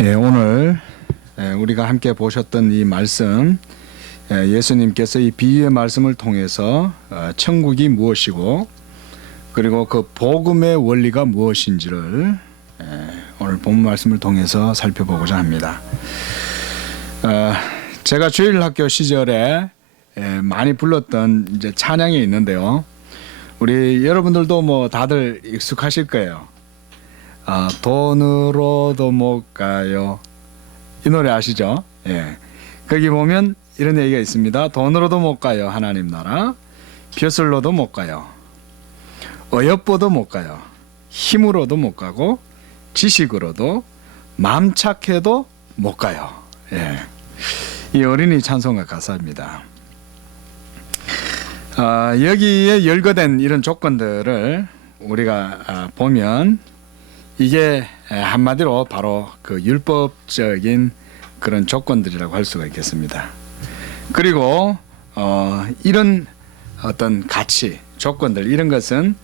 오늘 우리가 함께 보셨던 이 말씀, 예수님께서 이 비유의 말씀을 통해서 천국이 무엇이고 그리고 그 복음의 원리가 무엇인지를 오늘 본 말씀을 통해서 살펴보고자 합니다. 제가 주일학교 시절에 많이 불렀던 이제 찬양이 있는데요. 우리 여러분들도 뭐 다들 익숙하실 거예요. 돈으로도 못 가요. 이 노래 아시죠? 예. 거기 보면 이런 얘기가 있습니다. 돈으로도 못 가요. 하나님 나라. 벼슬로도 못 가요. 어여뻐도 못 가요. 힘으로도 못 가고 지식으로도 마음 착해도 못 가요. 예. 이 어린이 찬송가 가사입니다. 여기에 열거된 이런 조건들을 우리가 보면 이게 한마디로 바로 그 율법적인 그런 조건들이라고 할 수가 있겠습니다. 그리고 이런 어떤 가치, 조건들 이런 것은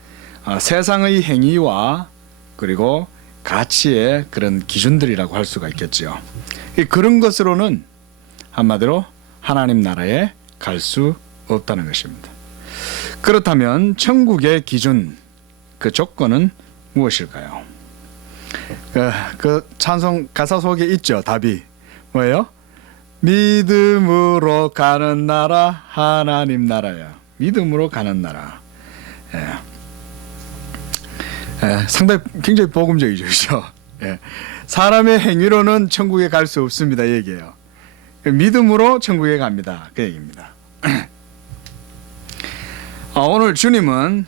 세상의 행위와 그리고 가치의 그런 기준들이라고 할 수가 있겠죠. 그런 것으로는 한마디로 하나님 나라에 갈 수 없다는 것입니다. 그렇다면 천국의 기준, 그 조건은 무엇일까요? 그 찬송 가사 속에 있죠. 답이 뭐예요? 믿음으로 가는 나라, 하나님 나라야. 믿음으로 가는 나라. 상당히 굉장히 복음적이죠, 그렇죠? 사람의 행위로는 천국에 갈 수 없습니다, 얘기예요. 믿음으로 천국에 갑니다, 그 얘기입니다. 오늘 주님은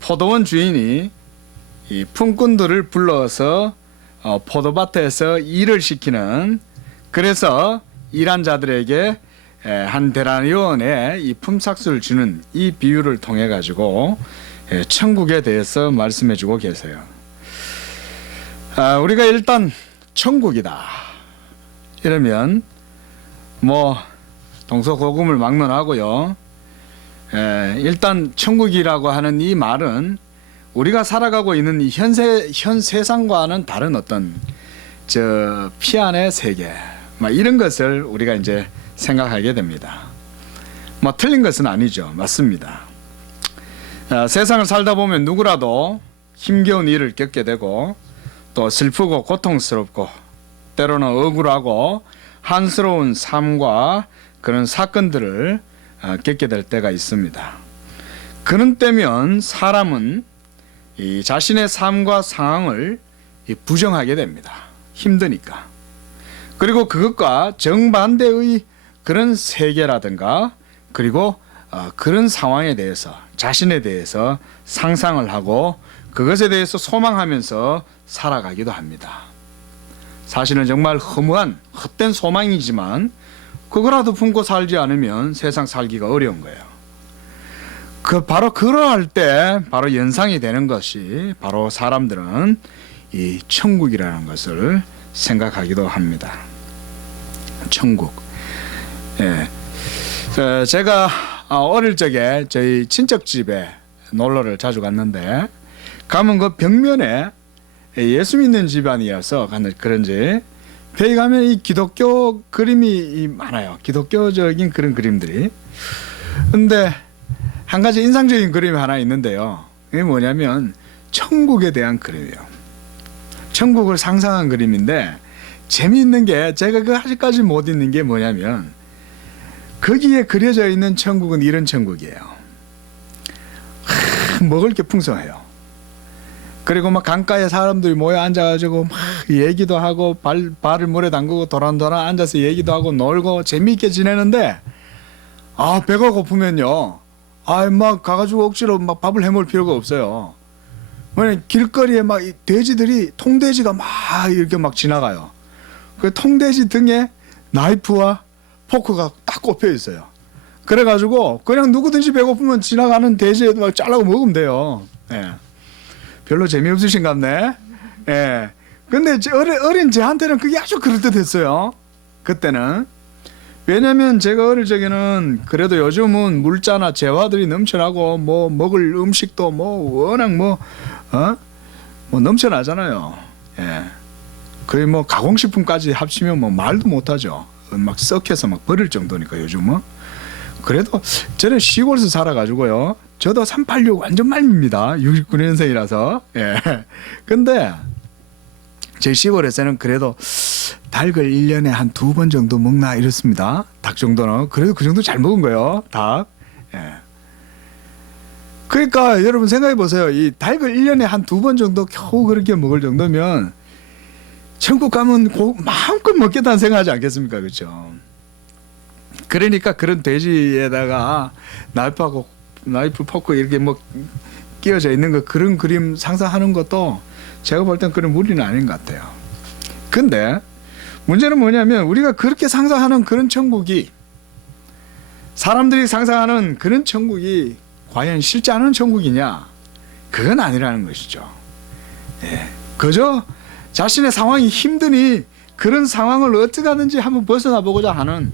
포도원 주인이 이 품꾼들을 불러서 포도밭에서 일을 시키는, 그래서 일한 자들에게 한 데나리온의 이 품삯을 주는 이 비유를 통해 가지고 천국에 대해서 말씀해 주고 계세요. 우리가 일단 천국이다 이러면 뭐 동서고금을 막론하고요. 일단 천국이라고 하는 이 말은 우리가 살아가고 있는 이 현 세상과는 다른 어떤 저 피안의 세계, 이런 것을 우리가 이제 생각하게 됩니다. 뭐 틀린 것은 아니죠, 맞습니다. 세상을 살다 보면 누구라도 힘겨운 일을 겪게 되고 또 슬프고 고통스럽고 때로는 억울하고 한스러운 삶과 그런 사건들을 겪게 될 때가 있습니다. 그런 때면 사람은 이 자신의 삶과 상황을 부정하게 됩니다. 힘드니까. 그리고 그것과 정반대의 그런 세계라든가 그리고 그런 상황에 대해서 자신에 대해서 상상을 하고 그것에 대해서 소망하면서 살아가기도 합니다. 사실은 정말 허무한 헛된 소망이지만 그거라도 품고 살지 않으면 세상 살기가 어려운 거예요. 바로 그러할 때 바로 연상이 되는 것이 바로 사람들은 이 천국이라는 것을 생각하기도 합니다. 천국. 제가 어릴 적에 저희 친척집에 놀러를 자주 갔는데 가면 그 벽면에 예수 믿는 집안이어서 그런지 벽에 가면 이 기독교 그림이 많아요. 기독교적인 그런 그림들이. 근데 한 가지 인상적인 그림이 하나 있는데요. 이게 뭐냐면 천국에 대한 그림이에요. 천국을 상상한 그림인데 재미있는 게 제가 그 아직까지 못 잊는 게 뭐냐면 거기에 그려져 있는 천국은 이런 천국이에요. 먹을 게 풍성해요. 그리고 막 강가에 사람들이 모여 앉아가지고 막 얘기도 하고 발을 물에 담그고 도란도란 앉아서 얘기도 하고 놀고 재미있게 지내는데 배가 고프면요. 막 가가지고 억지로 막 밥을 해먹을 필요가 없어요. 왜냐면 길거리에 막 돼지들이 통돼지가 막 이렇게 막 지나가요. 그 통돼지 등에 나이프와 포크가 딱 꼽혀 있어요. 그래가지고 그냥 누구든지 배고프면 지나가는 돼지에 막 잘라고 먹으면 돼요. 별로 재미없으신갑네. 근데 어린 제한테는 그게 아주 그럴듯했어요. 그때는. 왜냐면 제가 어릴 적에는 그래도 요즘은 물자나 재화들이 넘쳐나고 뭐 먹을 음식도 뭐 워낙 뭐 넘쳐나잖아요. 거의 뭐 가공식품까지 합치면 뭐 말도 못하죠. 막 썩혀서 막 버릴 정도니까 요즘은. 그래도 저는 시골에서 살아가지고요. 저도 386 완전 말입니다. 69년생이라서. 예. 근데 제 시골에서는 그래도 닭을 1년에 한 2번 정도 먹나 이렇습니다. 닭 정도는. 그래도 그 정도 잘 먹은 거예요. 닭. 예. 그러니까 여러분 생각해 보세요. 이 닭을 1년에 한 2번 정도 겨우 그렇게 먹을 정도면 천국 가면 마음껏 먹겠다는 생각하지 않겠습니까? 그렇죠? 그러니까 그런 돼지에다가 나이프 포크 이렇게 뭐 끼워져 있는 거 그런 그림 상상하는 것도 제가 볼 땐 그런 무리는 아닌 것 같아요. 근데 문제는 뭐냐면 우리가 그렇게 상상하는 그런 천국이 사람들이 상상하는 그런 천국이 과연 실제 하는 천국이냐? 그건 아니라는 것이죠. 예. 그저 자신의 상황이 힘드니 그런 상황을 어떻게 하든지 한번 벗어나 보고자 하는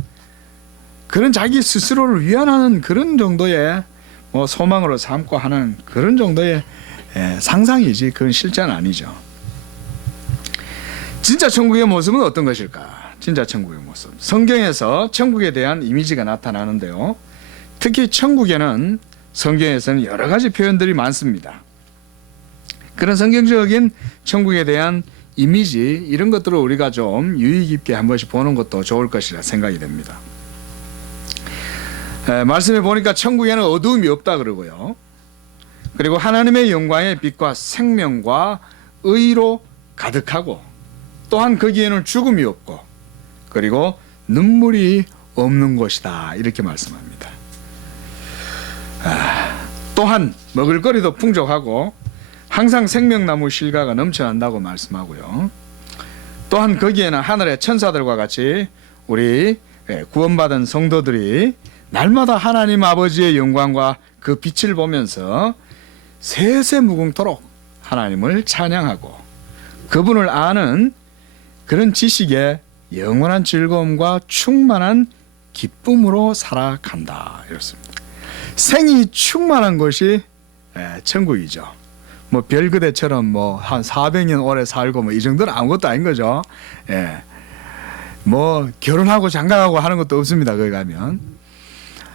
그런 자기 스스로를 위안하는 그런 정도의 뭐 소망으로 삼고 하는 그런 정도의 상상이지 그건 실제는 아니죠. 진짜 천국의 모습은 어떤 것일까? 진짜 천국의 모습. 성경에서 천국에 대한 이미지가 나타나는데요. 특히 천국에는 성경에서는 여러 가지 표현들이 많습니다. 그런 성경적인 천국에 대한 이미지 이런 것들을 우리가 좀 유의 깊게 한 번씩 보는 것도 좋을 것이라 생각이 됩니다. 말씀해 보니까 천국에는 어두움이 없다 그러고요. 그리고 하나님의 영광의 빛과 생명과 의로 가득하고 또한 거기에는 죽음이 없고 그리고 눈물이 없는 곳이다 이렇게 말씀합니다. 또한 먹을거리도 풍족하고 항상 생명나무 실과가 넘쳐난다고 말씀하고요. 또한 거기에는 하늘의 천사들과 같이 우리 구원받은 성도들이 날마다 하나님 아버지의 영광과 그 빛을 보면서 세세무궁토록 하나님을 찬양하고 그분을 아는 그런 지식에 영원한 즐거움과 충만한 기쁨으로 살아간다 이렇습니다. 생이 충만한 것이 천국이죠. 뭐 별그대처럼 뭐 한 400년 오래 살고 뭐 이 정도는 아무것도 아닌 거죠. 예. 뭐 결혼하고 장가가고 하는 것도 없습니다. 거기 가면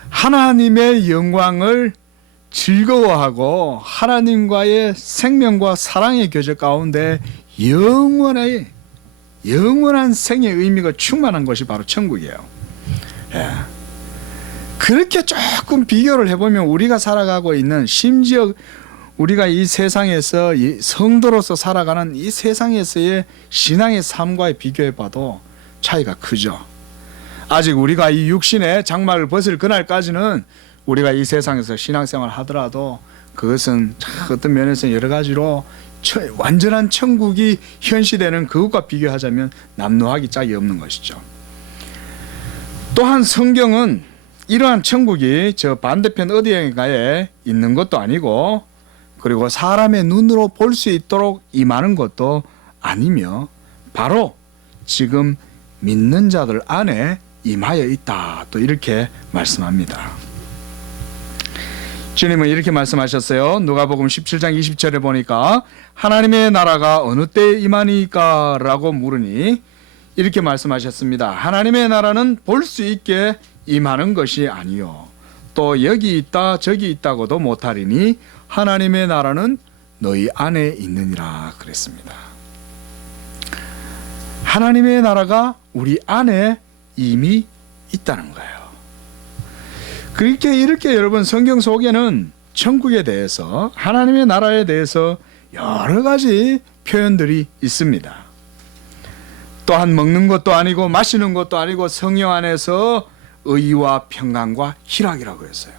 하나님의 영광을 즐거워하고 하나님과의 생명과 사랑의 교제 가운데 영원한 생의 의미가 충만한 것이 바로 천국이에요. 예. 그렇게 조금 비교를 해보면 우리가 살아가고 있는 심지어 우리가 이 세상에서 이 성도로서 살아가는 이 세상에서의 신앙의 삶과 비교해봐도 차이가 크죠. 아직 우리가 이 육신의 장막을 벗을 그날까지는 우리가 이 세상에서 신앙생활을 하더라도 그것은 어떤 면에서 여러 가지로 완전한 천국이 현시되는 그것과 비교하자면 남루하기 짝이 없는 것이죠. 또한 성경은 이러한 천국이 저 반대편 어디인가에 있는 것도 아니고 그리고 사람의 눈으로 볼 수 있도록 임하는 것도 아니며 바로 지금 믿는 자들 안에 임하여 있다. 또 이렇게 말씀합니다. 주님은 이렇게 말씀하셨어요. 누가복음 17장 20절에 보니까 하나님의 나라가 어느 때에 임하니까 라고 물으니 이렇게 말씀하셨습니다. 하나님의 나라는 볼 수 있게 임하는 것이 아니요 또 여기 있다 저기 있다고도 못하리니 하나님의 나라는 너희 안에 있느니라 그랬습니다. 하나님의 나라가 우리 안에 이미 있다는 거예요. 그렇게 이렇게 여러분 성경 속에는 천국에 대해서 하나님의 나라에 대해서 여러 가지 표현들이 있습니다. 또한 먹는 것도 아니고 마시는 것도 아니고 성령 안에서 의와 평강과 희락이라고 했어요.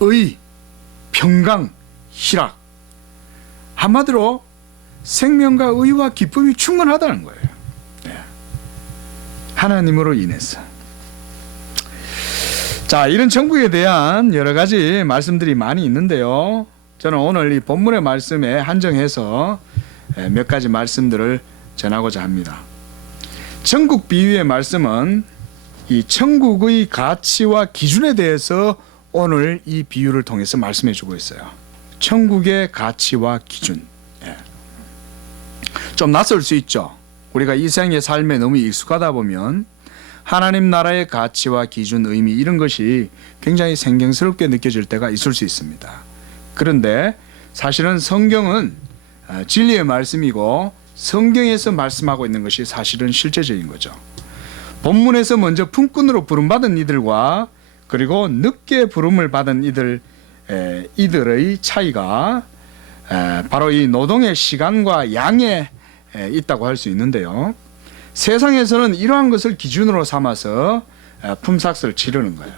의, 평강, 희락. 한마디로 생명과 의와 기쁨이 충만하다는 거예요. 네. 하나님으로 인해서. 자, 이런 천국에 대한 여러 가지 말씀들이 많이 있는데요. 저는 오늘 이 본문의 말씀에 한정해서 몇 가지 말씀들을 전하고자 합니다. 천국 비유의 말씀은 이 천국의 가치와 기준에 대해서 오늘 이 비유를 통해서 말씀해 주고 있어요. 천국의 가치와 기준. 좀 낯설 수 있죠. 우리가 이 생의 삶에 너무 익숙하다 보면 하나님 나라의 가치와 기준, 의미 이런 것이 굉장히 생경스럽게 느껴질 때가 있을 수 있습니다. 그런데 사실은 성경은 진리의 말씀이고 성경에서 말씀하고 있는 것이 사실은 실제적인 거죠. 본문에서 먼저 품꾼으로 부름받은 이들과 그리고 늦게 부름을 받은 이들의 차이가 바로 이 노동의 시간과 양에 있다고 할 수 있는데요. 세상에서는 이러한 것을 기준으로 삼아서 품삯을 치르는 거예요.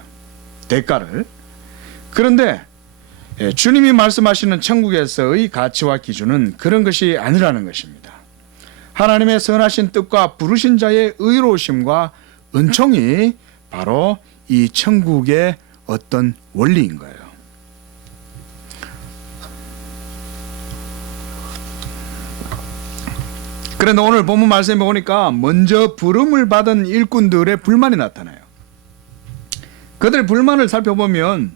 대가를. 그런데 주님이 말씀하시는 천국에서의 가치와 기준은 그런 것이 아니라는 것입니다. 하나님의 선하신 뜻과 부르신 자의 의로우심과 은총이 바로 이 천국의 어떤 원리인 거예요. 그런데 오늘 본문 말씀에 보니까 먼저 부름을 받은 일꾼들의 불만이 나타나요. 그들의 불만을 살펴보면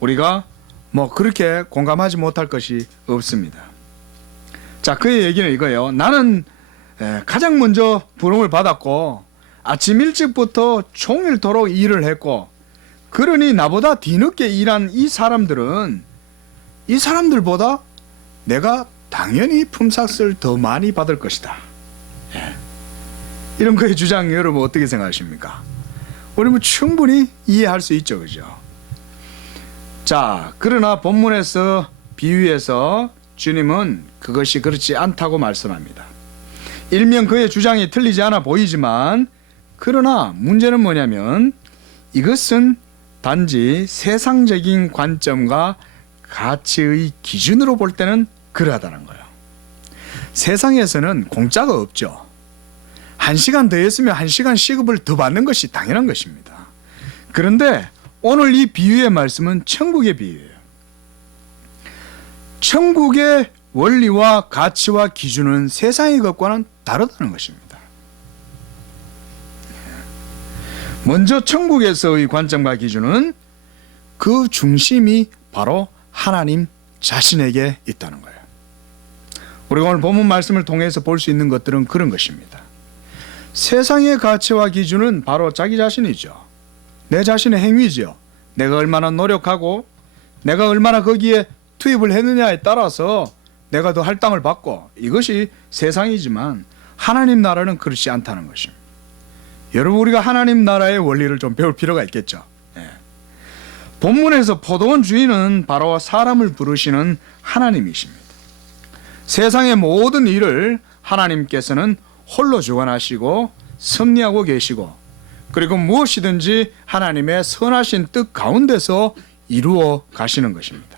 우리가 그렇게 공감하지 못할 것이 없습니다. 자, 그의 얘기는 이거예요. 나는 가장 먼저 부름을 받았고 아침 일찍부터 종일토록 일을 했고, 그러니 나보다 뒤늦게 일한 이 사람들보다 내가 당연히 품삯을 더 많이 받을 것이다. 이런 그의 주장 여러분 어떻게 생각하십니까? 우리는 충분히 이해할 수 있죠, 그죠? 자, 그러나 본문에서 비유에서 주님은 그것이 그렇지 않다고 말씀합니다. 일명 그의 주장이 틀리지 않아 보이지만, 그러나 문제는 뭐냐면 이것은 단지 세상적인 관점과 가치의 기준으로 볼 때는 그러하다는 거예요. 세상에서는 공짜가 없죠. 1시간 더 했으면 1시간 시급을 더 받는 것이 당연한 것입니다. 그런데 오늘 이 비유의 말씀은 천국의 비유예요. 천국의 원리와 가치와 기준은 세상의 것과는 다르다는 것입니다. 먼저 천국에서의 관점과 기준은 그 중심이 바로 하나님 자신에게 있다는 거예요. 우리가 오늘 본문 말씀을 통해서 볼 수 있는 것들은 그런 것입니다. 세상의 가치와 기준은 바로 자기 자신이죠. 내 자신의 행위죠. 내가 얼마나 노력하고 내가 얼마나 거기에 투입을 했느냐에 따라서 내가 더 할당을 받고, 이것이 세상이지만 하나님 나라는 그렇지 않다는 것입니다. 여러분, 우리가 하나님 나라의 원리를 좀 배울 필요가 있겠죠. 본문에서 포도원 주인은 바로 사람을 부르시는 하나님이십니다. 세상의 모든 일을 하나님께서는 홀로 주관하시고 섭리하고 계시고, 그리고 무엇이든지 하나님의 선하신 뜻 가운데서 이루어 가시는 것입니다.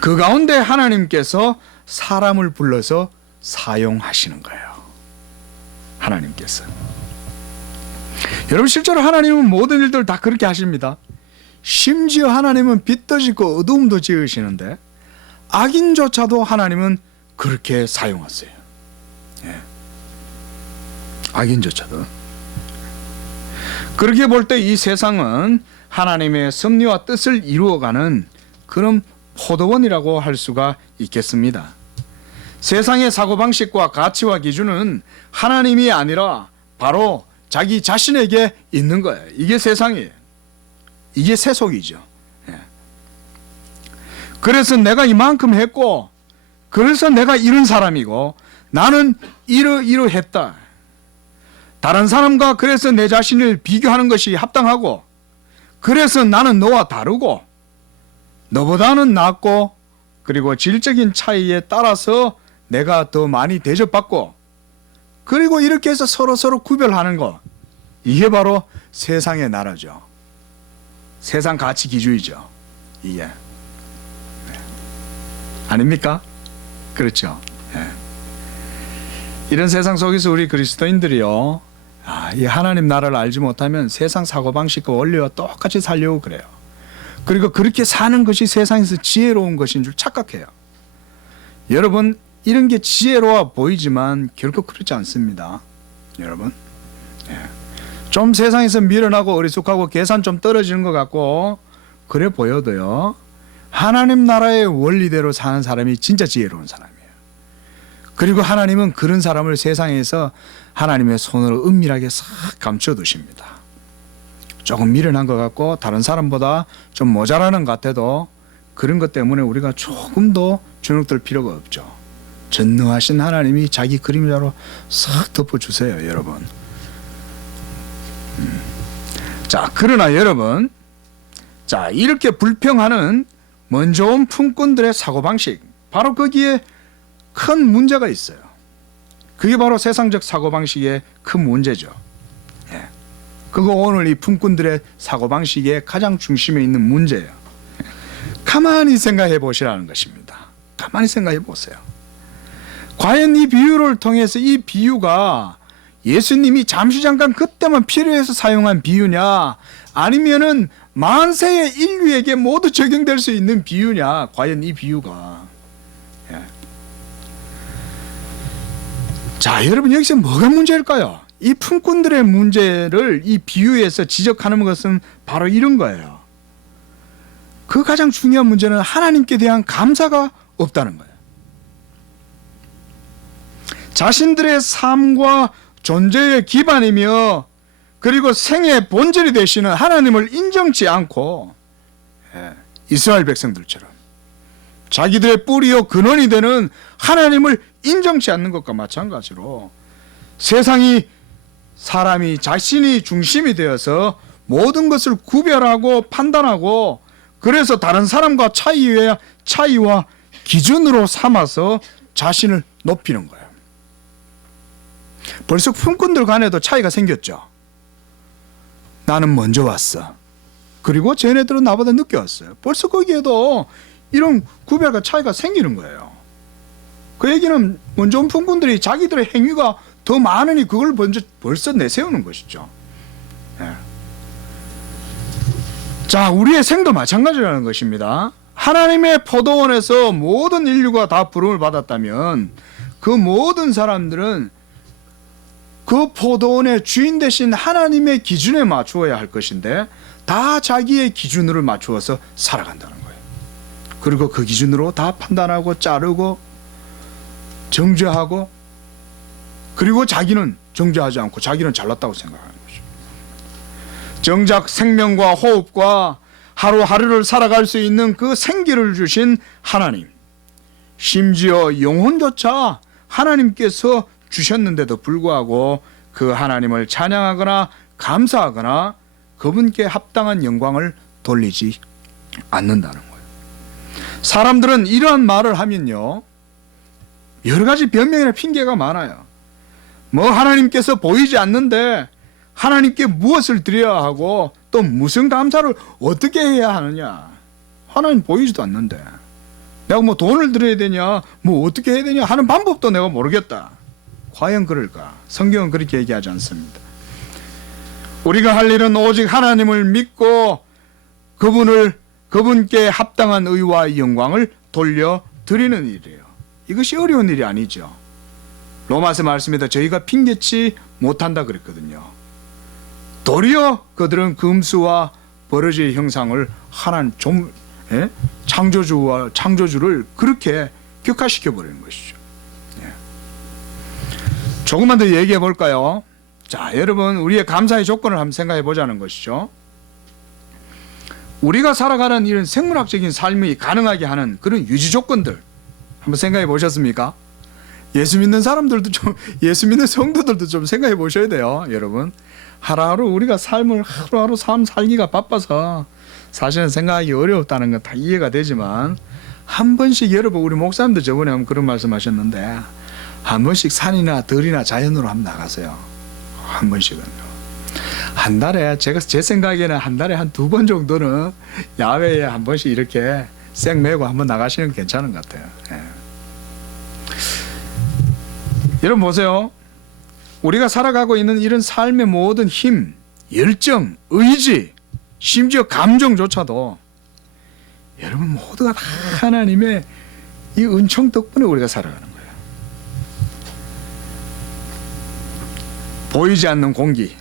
그 가운데 하나님께서 사람을 불러서 사용하시는 거예요. 하나님께서. 여러분, 실제로 하나님은 모든 일들을 다 그렇게 하십니다. 심지어 하나님은 빛도 짓고 어두움도 지으시는데 악인조차도 하나님은 그렇게 사용하세요. 악인조차도. 그렇게 볼 때 이 세상은 하나님의 섭리와 뜻을 이루어가는 그런 포도원이라고 할 수가 있겠습니다. 세상의 사고방식과 가치와 기준은 하나님이 아니라 바로 자기 자신에게 있는 거예요. 이게 세상이에요. 이게 세속이죠. 그래서 내가 이만큼 했고, 그래서 내가 이런 사람이고, 나는 이러했다. 다른 사람과 그래서 내 자신을 비교하는 것이 합당하고, 그래서 나는 너와 다르고, 너보다는 낫고, 그리고 질적인 차이에 따라서 내가 더 많이 대접받고, 그리고 이렇게 해서 서로 구별하는 거, 이게 바로 세상의 나라죠. 세상 가치 기준이죠. 이게. 아닙니까? 그렇죠. 이런 세상 속에서 우리 그리스도인들이요, 이 하나님 나라를 알지 못하면 세상 사고방식과 원리와 똑같이 살려고 그래요. 그리고 그렇게 사는 것이 세상에서 지혜로운 것인 줄 착각해요. 여러분, 이런 게 지혜로워 보이지만 결코 그렇지 않습니다. 여러분, 좀 세상에서 미련하고 어리숙하고 계산 좀 떨어지는 것 같고 그래 보여도요, 하나님 나라의 원리대로 사는 사람이 진짜 지혜로운 사람이에요. 그리고 하나님은 그런 사람을 세상에서 하나님의 손으로 은밀하게 싹 감춰두십니다. 조금 미련한 것 같고 다른 사람보다 좀 모자라는 것 같아도 그런 것 때문에 우리가 조금 더 주눅들 필요가 없죠. 전능하신 하나님이 자기 그림자로 싹 덮어주세요, 여러분. 자, 그러나 여러분, 자, 이렇게 불평하는 먼저 온 품꾼들의 사고방식, 바로 거기에 큰 문제가 있어요. 그게 바로 세상적 사고방식의 큰 문제죠. 예. 그거 오늘 이 품꾼들의 사고방식의 가장 중심에 있는 문제예요. 가만히 생각해 보시라는 것입니다. 가만히 생각해 보세요. 과연 이 비유를 통해서 이 비유가 예수님이 잠시 잠깐 그때만 필요해서 사용한 비유냐, 아니면은 만세의 인류에게 모두 적용될 수 있는 비유냐, 과연 이 비유가. 예. 자, 여러분, 여기서 뭐가 문제일까요? 이 품꾼들의 문제를 이 비유에서 지적하는 것은 바로 이런 거예요. 그 가장 중요한 문제는 하나님께 대한 감사가 없다는 거예요. 자신들의 삶과 존재의 기반이며 그리고 생의 본질이 되시는 하나님을 인정치 않고, 이스라엘 백성들처럼 자기들의 뿌리요 근원이 되는 하나님을 인정치 않는 것과 마찬가지로 세상이 사람이 자신이 중심이 되어서 모든 것을 구별하고 판단하고 그래서 다른 사람과 차이와 기준으로 삼아서 자신을 높이는 거예요. 벌써 품꾼들 간에도 차이가 생겼죠. 나는 먼저 왔어. 그리고 쟤네들은 나보다 늦게 왔어요. 벌써 거기에도 이런 구별과 차이가 생기는 거예요. 그 얘기는 먼저 온 품꾼들이 자기들의 행위가 더 많으니 그걸 벌써 내세우는 것이죠. 예. 자, 우리의 생도 마찬가지라는 것입니다. 하나님의 포도원에서 모든 인류가 다 부름을 받았다면 그 모든 사람들은 그 포도원의 주인 되신 하나님의 기준에 맞추어야 할 것인데 다 자기의 기준으로 맞추어서 살아간다는 거예요. 그리고 그 기준으로 다 판단하고 자르고 정죄하고 그리고 자기는 정죄하지 않고 자기는 잘났다고 생각하는 거죠. 정작 생명과 호흡과 하루하루를 살아갈 수 있는 그 생기를 주신 하나님, 심지어 영혼조차 하나님께서 주셨는데도 불구하고 그 하나님을 찬양하거나 감사하거나 그분께 합당한 영광을 돌리지 않는다는 거예요. 사람들은 이러한 말을 하면요, 여러 가지 변명이나 핑계가 많아요. 뭐 하나님께서 보이지 않는데 하나님께 무엇을 드려야 하고 또 무슨 감사를 어떻게 해야 하느냐. 하나님 보이지도 않는데 내가 뭐 돈을 드려야 되냐, 뭐 어떻게 해야 되냐 하는 방법도 내가 모르겠다. 과연 그럴까? 성경은 그렇게 얘기하지 않습니다. 우리가 할 일은 오직 하나님을 믿고 그분께 합당한 의와 영광을 돌려드리는 일이에요. 이것이 어려운 일이 아니죠. 로마서 말씀에도 저희가 핑계치 못한다 그랬거든요. 도리어 그들은 금수와 버러지의 형상을 하나님 창조주를 그렇게 격화시켜 버리는 것이죠. 조금만 더 얘기해 볼까요? 자, 여러분, 우리의 감사의 조건을 한번 생각해 보자는 것이죠. 우리가 살아가는 이런 생물학적인 삶이 가능하게 하는 그런 유지 조건들 한번 생각해 보셨습니까? 예수 믿는 사람들도 좀, 예수 믿는 성도들도 좀 생각해 보셔야 돼요, 여러분. 하루하루 우리가 삶을 하루하루 삶 살기가 바빠서 사실은 생각하기 어렵다는 건 다 이해가 되지만 한 번씩 여러분, 우리 목사님도 저번에 한번 그런 말씀 하셨는데 한 번씩 산이나 들이나 자연으로 한번 나가세요. 한 번씩은요. 한 달에 제 생각에는 한 달에 한 2번 정도는 야외에 한 번씩 이렇게 쌩 메고 한번 나가시는 게 괜찮은 것 같아요. 예. 여러분 보세요. 우리가 살아가고 있는 이런 삶의 모든 힘, 열정, 의지, 심지어 감정조차도 여러분 모두가 다 하나님의 이 은총 덕분에 우리가 살아가는 거예요. 보이지 않는 공기,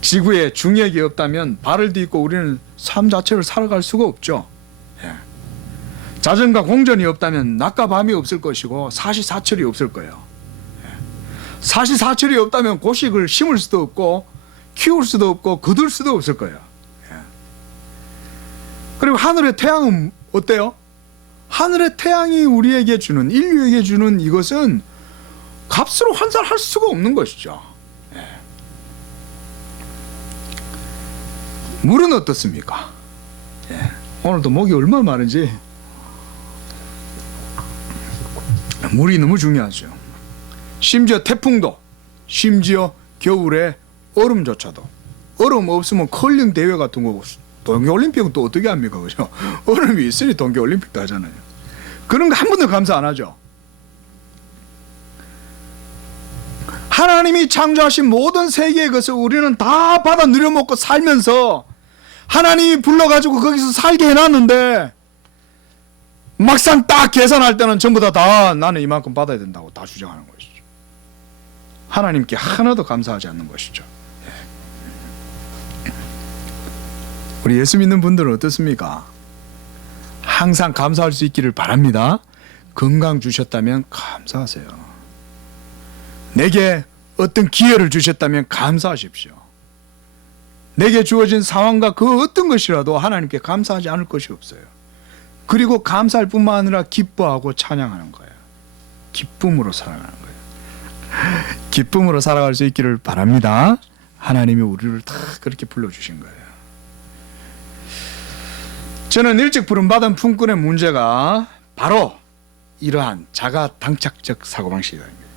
지구에 중력이 없다면 발을 딛고 우리는 삶 자체를 살아갈 수가 없죠. 예. 자전과 공전이 없다면 낮과 밤이 없을 것이고 사시사철이 없을 거예요. 사시사철이 없다면 고식을 심을 수도 없고 키울 수도 없고 거둘 수도 없을 거예요. 그리고 하늘의 태양은 어때요? 하늘의 태양이 우리에게 주는, 인류에게 주는 이것은 값으로 환산할 수가 없는 것이죠. 물은 어떻습니까? 오늘도 목이 얼마나 마른지. 물이 너무 중요하죠. 심지어 태풍도, 심지어 겨울에 얼음조차도, 얼음 없으면 컬링 대회 같은 거, 동계올림픽은 또 어떻게 합니까? 그죠? 얼음이 있으니 동계올림픽도 하잖아요. 그런 거 한 번도 감사 안 하죠. 하나님이 창조하신 모든 세계의 것을 우리는 다 받아 누려먹고 살면서 하나님이 불러가지고 거기서 살게 해놨는데 막상 딱 계산할 때는 전부 다 나는 이만큼 받아야 된다고 다 주장하는 것이죠. 하나님께 하나도 감사하지 않는 것이죠. 우리 예수 믿는 분들은 어떻습니까? 항상 감사할 수 있기를 바랍니다. 건강 주셨다면 감사하세요. 내게 어떤 기회를 주셨다면 감사하십시오. 내게 주어진 상황과 그 어떤 것이라도 하나님께 감사하지 않을 것이 없어요. 그리고 감사할 뿐만 아니라 기뻐하고 찬양하는 거예요. 기쁨으로 살아가는 거예요. 기쁨으로 살아갈 수 있기를 바랍니다. 하나님이 우리를 다 그렇게 불러주신 거예요. 저는 일찍 부름받은 품꾼의 문제가 바로 이러한 자가 당착적 사고방식이라는 거예요.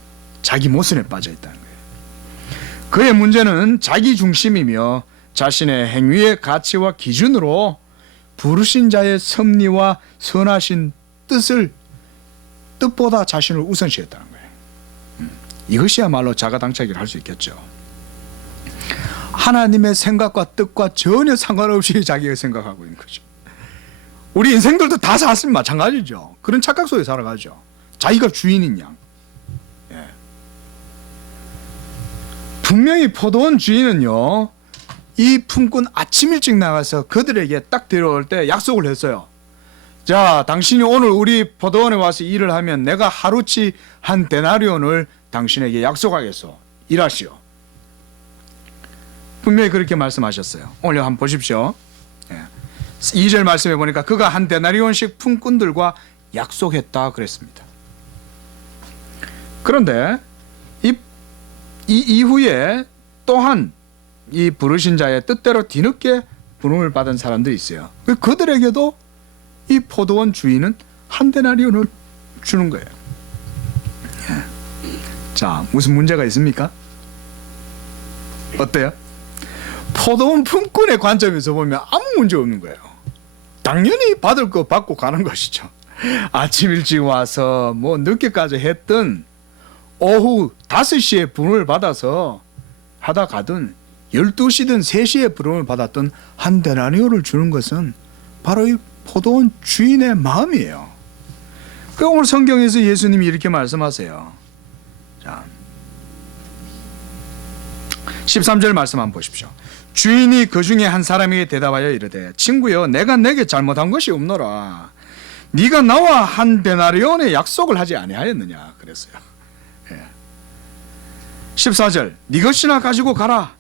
자기 모순에 빠져 있다는 거예요. 그의 문제는 자기 중심이며 자신의 행위의 가치와 기준으로 부르신 자의 섭리와 선하신 뜻보다 자신을 우선시했다는 거예요. 이것이야말로 자가당착이라 할 수 있겠죠. 하나님의 생각과 뜻과 전혀 상관없이 자기가 생각하고 있는 거죠. 우리 인생들도 다 사실 마찬가지죠. 그런 착각 속에 살아가죠. 자기가 주인인 양. 분명히 포도원 주인은요, 이 품꾼 아침 일찍 나가서 그들에게 딱 데려올 때 약속을 했어요. 자, 당신이 오늘 우리 포도원에 와서 일을 하면 내가 하루치 한 데나리온을 당신에게 약속하겠소. 일하시오. 분명히 그렇게 말씀하셨어요. 오늘 한번 보십시오. 2절 말씀해 보니까 그가 한 데나리온씩 품꾼들과 약속했다 그랬습니다. 그런데 이 이후에 또한 이 부르신 자의 뜻대로 뒤늦게 부름을 받은 사람들이 있어요. 그들에게도 이 포도원 주인은 한 데나리온을 주는 거예요. 자, 무슨 문제가 있습니까? 어때요? 포도원 품꾼의 관점에서 보면 아무 문제 없는 거예요. 당연히 받을 거 받고 가는 것이죠. 아침 일찍 와서 뭐 늦게까지 했든 오후 5시에 부름을 받아서 하다 가든 12시든 3시에 부름을 받았던 한 데나리온을 주는 것은 바로 이 포도원 주인의 마음이에요. 그 오늘 성경에서 예수님이 이렇게 말씀하세요. 자, 13절 말씀 한번 보십시오. 주인이 그 중에 한 사람에게 대답하여 이르되 친구여 내가 내게 잘못한 것이 없노라. 네가 나와 한 데나리온의 약속을 하지 아니하였느냐 그랬어요. 14절 네 것이나 가지고 가라.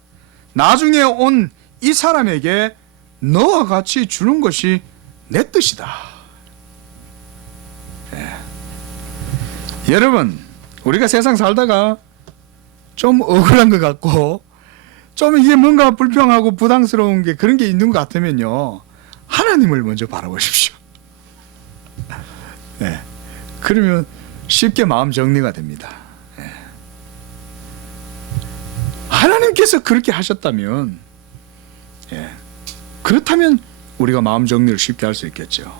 나중에 온 이 사람에게 너와 같이 주는 것이 내 뜻이다. 여러분, 우리가 세상 살다가 좀 억울한 것 같고 좀 이게 뭔가 불평하고 부담스러운 게 그런 게 있는 것 같으면요, 하나님을 먼저 바라보십시오. 그러면 쉽게 마음 정리가 됩니다. 하나님께서 그렇게 하셨다면, 그렇다면 우리가 마음 정리를 쉽게 할 수 있겠죠.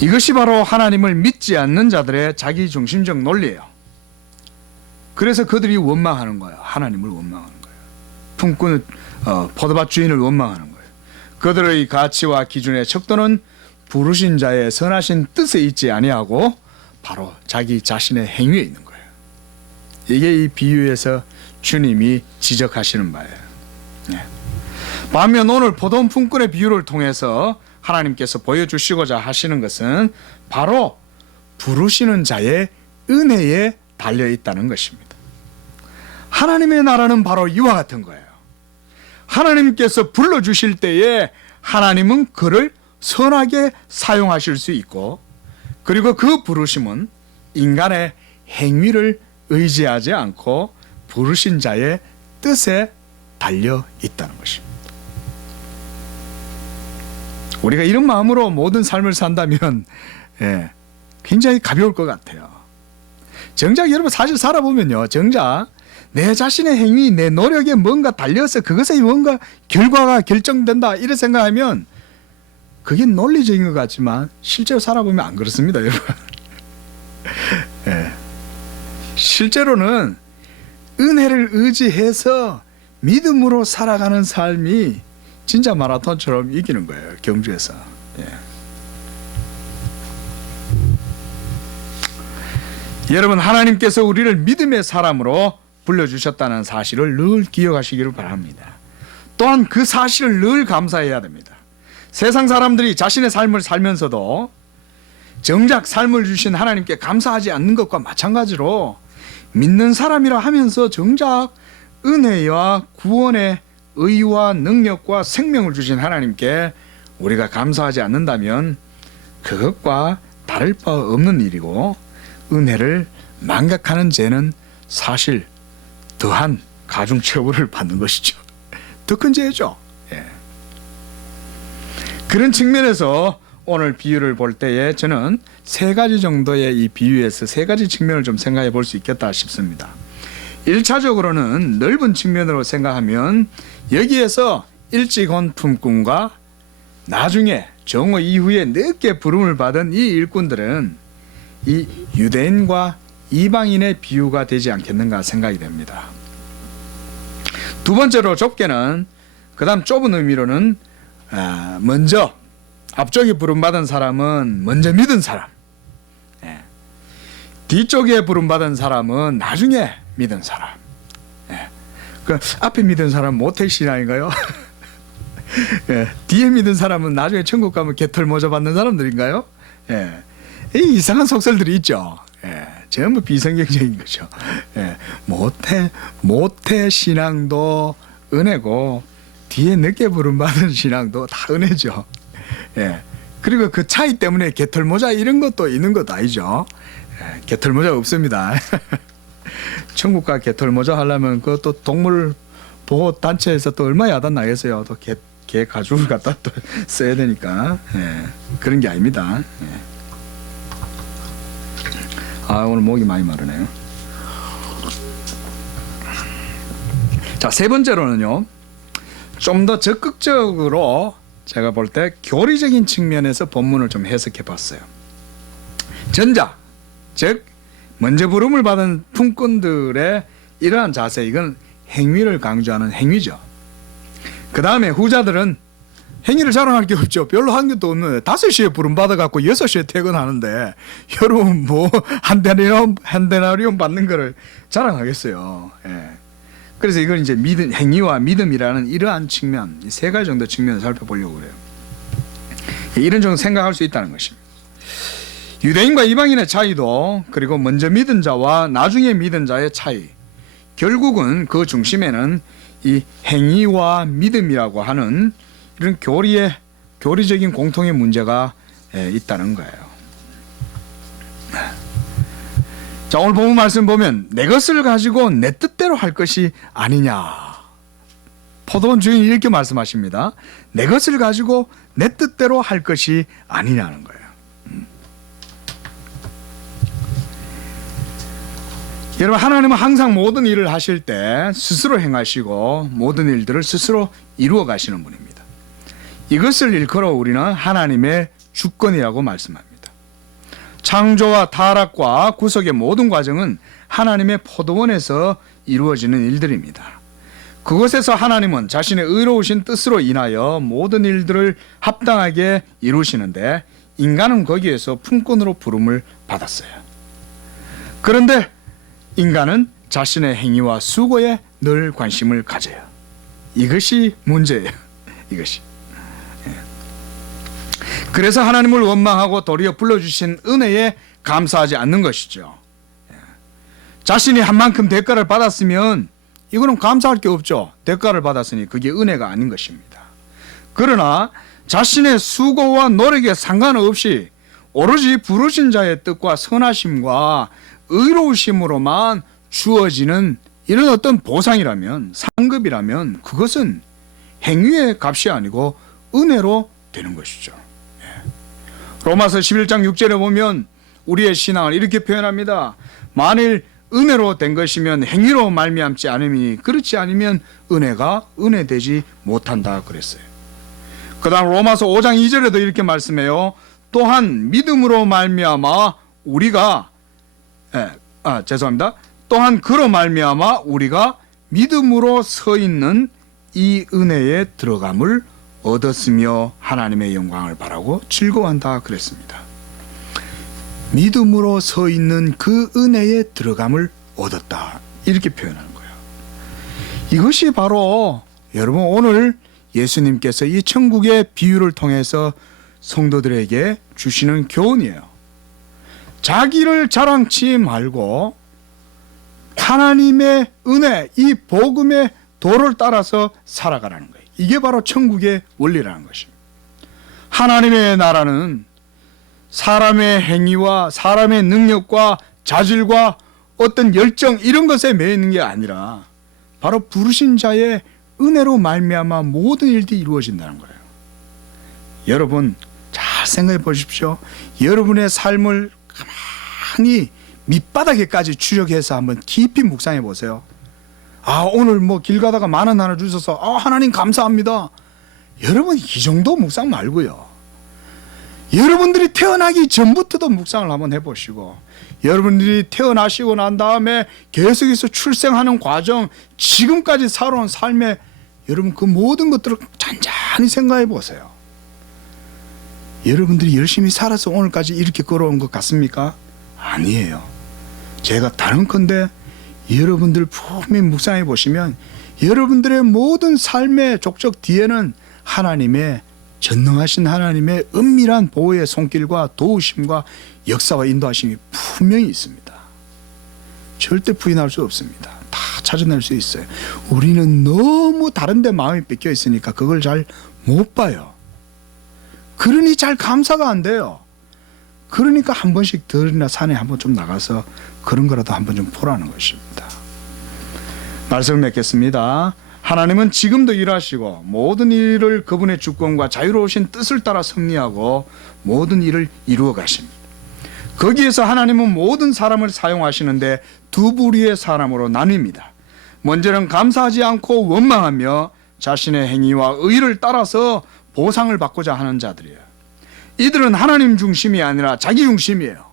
이것이 바로 하나님을 믿지 않는 자들의 자기중심적 논리예요. 그래서 그들이 원망하는 거예요. 하나님을 원망하는 거예요. 품꾼, 포도밭 주인을 원망하는 거예요. 그들의 가치와 기준의 척도는 부르신 자의 선하신 뜻에 있지 아니하고 바로 자기 자신의 행위에 있는 거예요. 이게 이 비유에서 주님이 지적하시는 바예요. 반면 오늘 포도원 품꾼의 비유를 통해서 하나님께서 보여주시고자 하시는 것은 바로 부르시는 자의 은혜에 달려 있다는 것입니다. 하나님의 나라는 바로 이와 같은 거예요. 하나님께서 불러주실 때에 하나님은 그를 선하게 사용하실 수 있고, 그리고 그 부르심은 인간의 행위를 의지하지 않고 부르신 자의 뜻에 달려 있다는 것입니다. 우리가 이런 마음으로 모든 삶을 산다면 굉장히 가벼울 것 같아요. 정작 여러분 사실 살아보면요, 정작 내 자신의 행위, 내 노력에 뭔가 달려서 그것에 뭔가 결과가 결정된다 이렇게 생각하면 그게 논리적인 것 같지만 실제로 살아보면 안 그렇습니다, 여러분. 실제로는 은혜를 의지해서 믿음으로 살아가는 삶이 진짜 마라톤처럼 이기는 거예요, 경주에서. 여러분, 하나님께서 우리를 믿음의 사람으로 불러주셨다는 사실을 늘 기억하시기를 바랍니다. 또한 그 사실을 늘 감사해야 됩니다. 세상 사람들이 자신의 삶을 살면서도 정작 삶을 주신 하나님께 감사하지 않는 것과 마찬가지로 믿는 사람이라 하면서 정작 은혜와 구원의 의와 능력과 생명을 주신 하나님께 우리가 감사하지 않는다면 그것과 다를 바 없는 일이고, 은혜를 망각하는 죄는 사실 더한 가중처벌을 받는 것이죠. 더 큰 죄죠. 그런 측면에서 오늘 비유를 볼 때에 저는 세 가지 정도의 이 비유에서 세 가지 측면을 좀 생각해 볼 수 있겠다 싶습니다. 1차적으로는 넓은 측면으로 생각하면 여기에서 일찍 온 품꾼과 나중에 정오 이후에 늦게 부름을 받은 이 일꾼들은 이 유대인과 이방인의 비유가 되지 않겠는가 생각이 됩니다. 두 번째로 좁게는, 그 다음 좁은 의미로는 먼저 앞쪽에 부름받은 사람은 먼저 믿은 사람, 뒤쪽에 부름받은 사람은 나중에 믿은 사람. 그 앞에 믿은 사람은 모태신앙인가요? 뒤에 믿은 사람은 나중에 천국 가면 개털 모자 받는 사람들인가요? 이 이상한 속설들이 있죠. 전부 비성경적인 거죠. 모태 신앙도 은혜고 뒤에 늦게 부름받은 신앙도 다 은혜죠. 그리고 그 차이 때문에 개털 모자 이런 것도 있는 것도 아니죠. 개털 모자 없습니다. 천국 가 개털 모자 하려면 그것도 동물 보호 단체에서 또 얼마 야단 나겠어요. 또 개 가죽을 갖다 또 써야 되니까. 그런 게 아닙니다. 오늘 목이 많이 마르네요. 자, 세 번째로는요, 좀 더 적극적으로 제가 볼 때 교리적인 측면에서 본문을 좀 해석해 봤어요. 전자, 즉 먼저 부름을 받은 품꾼들의 이러한 자세, 이건 행위를 강조하는 행위죠. 그 다음에 후자들은 행위를 자랑할 게 없죠. 별로 한 것도 없는데 5시에 부름 받아갖고 6시에 퇴근하는데 여러분 뭐 한 데나리온 받는 거를 자랑하겠어요. 그래서 이걸 이제 행위와 믿음이라는 이러한 측면, 이 세 가지 정도 측면을 살펴보려고 그래요. 이런 정도 생각할 수 있다는 것입니다. 유대인과 이방인의 차이도, 그리고 먼저 믿은 자와 나중에 믿은 자의 차이, 결국은 그 중심에는 이 행위와 믿음이라고 하는 이런 교리적인 공통의 문제가 있다는 거예요. 자, 오늘 본문 말씀 보면 내 것을 가지고 내 뜻대로 할 것이 아니냐. 포도원 주인이 이렇게 말씀하십니다. 내 것을 가지고 내 뜻대로 할 것이 아니냐는 거예요. 여러분, 하나님은 항상 모든 일을 하실 때 스스로 행하시고 모든 일들을 스스로 이루어 가시는 분입니다. 이것을 일컬어 우리는 하나님의 주권이라고 말씀합니다. 창조와 타락과 구속의 모든 과정은 하나님의 포도원에서 이루어지는 일들입니다. 그곳에서 하나님은 자신의 의로우신 뜻으로 인하여 모든 일들을 합당하게 이루시는데, 인간은 거기에서 품꾼으로 부름을 받았어요. 그런데 인간은 자신의 행위와 수고에 늘 관심을 가져요. 이것이 문제예요. 이것이. 그래서 하나님을 원망하고 도리어 불러주신 은혜에 감사하지 않는 것이죠. 자신이 한 만큼 대가를 받았으면 이거는 감사할 게 없죠. 대가를 받았으니 그게 은혜가 아닌 것입니다. 그러나 자신의 수고와 노력에 상관없이 오로지 부르신 자의 뜻과 선하심과 의로우심으로만 주어지는 이런 어떤 보상이라면, 상급이라면 그것은 행위의 값이 아니고 은혜로 되는 것이죠. 로마서 11장 6절에 보면 우리의 신앙을 이렇게 표현합니다. 만일 은혜로 된 것이면 행위로 말미암지 않으니 그렇지 않으면 은혜가 은혜되지 못한다 그랬어요. 그 다음 로마서 5장 2절에도 이렇게 말씀해요. 또한 믿음으로 말미암아 우리가 또한 그로 말미암아 우리가 믿음으로 서 있는 이 은혜에 들어감을 얻었으며 하나님의 영광을 바라고 즐거워한다 그랬습니다. 믿음으로 서 있는 그 은혜에 들어감을 얻었다 이렇게 표현하는 거예요. 이것이 바로 여러분 오늘 예수님께서 이 천국의 비유를 통해서 성도들에게 주시는 교훈이에요. 자기를 자랑치 말고 하나님의 은혜, 이 복음의 도를 따라서 살아가라는 거예요. 이게 바로 천국의 원리라는 것입니다. 하나님의 나라는 사람의 행위와 사람의 능력과 자질과 어떤 열정 이런 것에 매여 있는 게 아니라 바로 부르신 자의 은혜로 말미암아 모든 일들이 이루어진다는 거예요. 여러분 잘 생각해 보십시오. 여러분의 삶을 가만히 밑바닥에까지 추적해서 한번 깊이 묵상해 보세요. 오늘 길 가다가 10,000원 하나 주셔서 하나님 감사합니다. 여러분 이 정도 묵상 말고요. 여러분들이 태어나기 전부터도 묵상을 한번 해보시고 여러분들이 태어나시고 난 다음에 계속해서 출생하는 과정 지금까지 살아온 삶에 여러분 그 모든 것들을 잔잔히 생각해 보세요. 여러분들이 열심히 살아서 오늘까지 이렇게 걸어온 것 같습니까? 아니에요. 제가 다른컨대 여러분들 분명히 묵상해 보시면 여러분들의 모든 삶의 족적 뒤에는 하나님의 전능하신 하나님의 은밀한 보호의 손길과 도우심과 역사와 인도하심이 분명히 있습니다. 절대 부인할 수 없습니다. 다 찾아낼 수 있어요. 우리는 너무 다른 데 마음이 뺏겨 있으니까 그걸 잘 못 봐요. 그러니 잘 감사가 안 돼요. 그러니까 한 번씩 들이나 산에 한번 좀 나가서 그런 거라도 한번 좀 보라는 것입니다. 말씀을 맺겠습니다. 하나님은 지금도 일하시고 모든 일을 그분의 주권과 자유로우신 뜻을 따라 섭리하고 모든 일을 이루어 가십니다. 거기에서 하나님은 모든 사람을 사용하시는데 두 부류의 사람으로 나뉩니다. 먼저는 감사하지 않고 원망하며 자신의 행위와 의를 따라서 보상을 받고자 하는 자들이에요. 이들은 하나님 중심이 아니라 자기 중심이에요.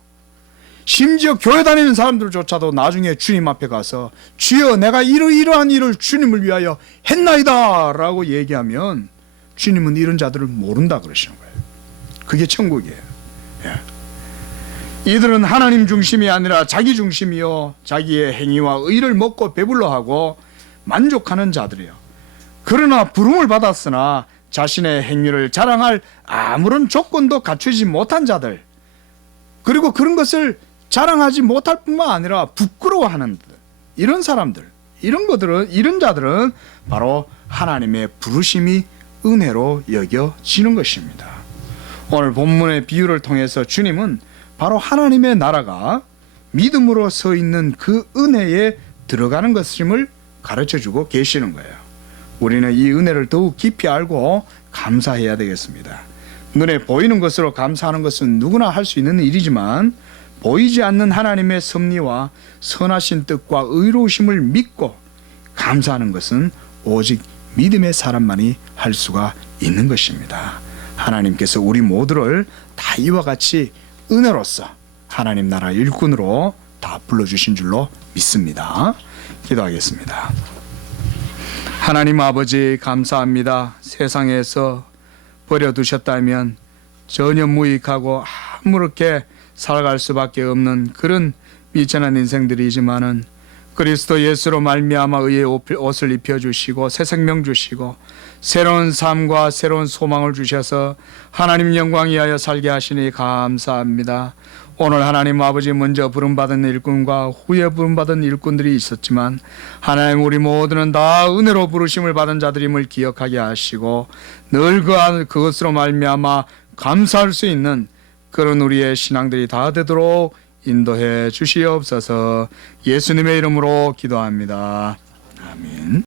심지어 교회 다니는 사람들조차도 나중에 주님 앞에 가서 주여 내가 이러이러한 일을 주님을 위하여 했나이다 라고 얘기하면 주님은 이런 자들을 모른다 그러시는 거예요. 그게 천국이에요. 이들은 하나님 중심이 아니라 자기 중심이요 자기의 행위와 의를 먹고 배불러하고 만족하는 자들이에요. 그러나 부름을 받았으나 자신의 행위를 자랑할 아무런 조건도 갖추지 못한 자들, 그리고 그런 것을 자랑하지 못할 뿐만 아니라 부끄러워하는 이런 사람들, 이런 자들은 바로 하나님의 부르심이 은혜로 여겨지는 것입니다. 오늘 본문의 비유를 통해서 주님은 바로 하나님의 나라가 믿음으로 서 있는 그 은혜에 들어가는 것임을 가르쳐주고 계시는 거예요. 우리는 이 은혜를 더욱 깊이 알고 감사해야 되겠습니다. 눈에 보이는 것으로 감사하는 것은 누구나 할 수 있는 일이지만 보이지 않는 하나님의 섭리와 선하신 뜻과 의로우심을 믿고 감사하는 것은 오직 믿음의 사람만이 할 수가 있는 것입니다. 하나님께서 우리 모두를 다 이와 같이 은혜로서 하나님 나라 일꾼으로 다 불러주신 줄로 믿습니다. 기도하겠습니다. 하나님 아버지 감사합니다. 세상에서 버려두셨다면 전혀 무익하고 아무렇게 살아갈 수밖에 없는 그런 미천한 인생들이지만은 그리스도 예수로 말미암아 의의 옷을 입혀주시고 새 생명 주시고 새로운 삶과 새로운 소망을 주셔서 하나님 영광 위하여 살게 하시니 감사합니다. 오늘 하나님 아버지 먼저 부름받은 일꾼과 후에 부름받은 일꾼들이 있었지만 하나님 우리 모두는 다 은혜로 부르심을 받은 자들임을 기억하게 하시고 늘 그것으로 말미암아 감사할 수 있는 그런 우리의 신앙들이 다 되도록 인도해 주시옵소서. 예수님의 이름으로 기도합니다. 아멘.